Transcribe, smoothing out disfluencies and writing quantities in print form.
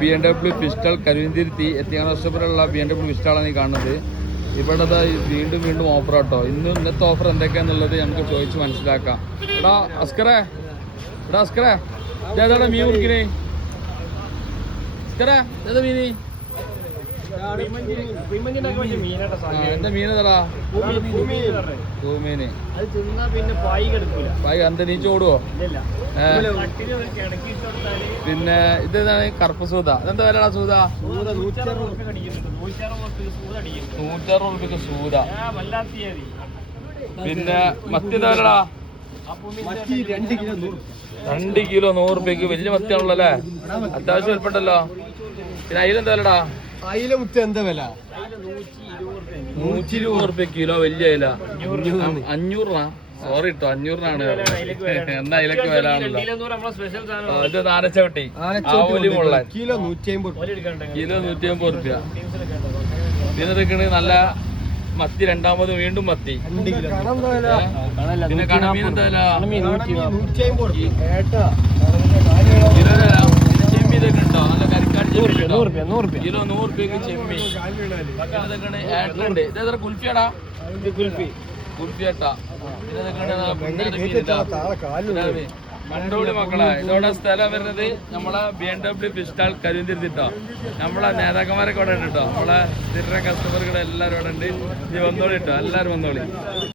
BMW pistol Karuvanthiruthy എത്തിയാണോസ്റ്റോപ്പിലുള്ള BMW പിസ്റ്റളാണ് ഈ കാണുന്നത്. ഇവിടെ വീണ്ടും ഓഫർ കേട്ടോ. ഇന്നത്തെ ഓഫർ എന്തൊക്കെയാന്നുള്ളത് നമുക്ക് ചോദിച്ച് മനസ്സിലാക്കാം. എടാ അസ്കറേ ഇതേതാ മീൻ മുറിക്കണേ? അസ്കറേ ഏതാ മീന്? എന്താ മീനതാ? ഭൂമീന്. പായ് എന്താ നീ ചോടുവോ? പിന്നെ ഇതാണ് കറുപ്പ് സൂത. അതെന്താ വിലടാ സൂത? 160 സൂത. പിന്നെ മത്തി എന്താ വിലടാ? 2 കിലോ 100 രൂപയ്ക്ക്. വലിയ മത്തിയാണല്ലോ അല്ലേ? അത്യാവശ്യം വലുപ്പുണ്ടല്ലോ. പിന്നെ അയിലെന്താ വിലടാ? അയില മുത്ത എന്താ വില? 120 രൂപ കിലോ. വലിയ അയില 500. സോറി കേട്ടോ, 500 എന്നാ അതിലൊക്കെ വില ആണല്ലോ. ഇത് നാരച്ചവട്ടി ആവോലി മുള്ളൻ കിലോ 150 രൂപ. പിന്നെ ഇതൊക്കെയാണ് നല്ല മത്തി. രണ്ടാമത് വീണ്ടും മത്തി. പിന്നെ കണമീൻ എന്താ വില? ചെമ്മീൻ ഇതൊക്കെ ഉണ്ടോ? നല്ല കരിക്കാട് കിലോ 100 രൂപയ്ക്ക് ചെമ്മീൻ. ഇതൊക്കെയാണ് ഏട്ടനുണ്ട്. ഇതെത്ര കുൽഫിയാടാ? കുൽഫിയാട്ടാ. കണ്ടോളി മക്കളെ. ഇതോടെ സ്ഥലം വരുന്നത് നമ്മളെ BMW പിസ്റ്റൾ കരുവന്തിരുത്തിട്ടോ. നമ്മളെ നേതാക്കന്മാരൊക്കെ ഇവിടെ ഉണ്ട് കേട്ടോ. നമ്മളെ സ്ഥിര കസ്റ്റമറുകൾ എല്ലാവരും ഇവിടെ ഉണ്ട്. ഇനി വന്നോളി കേട്ടോ, എല്ലാവരും വന്നോളി.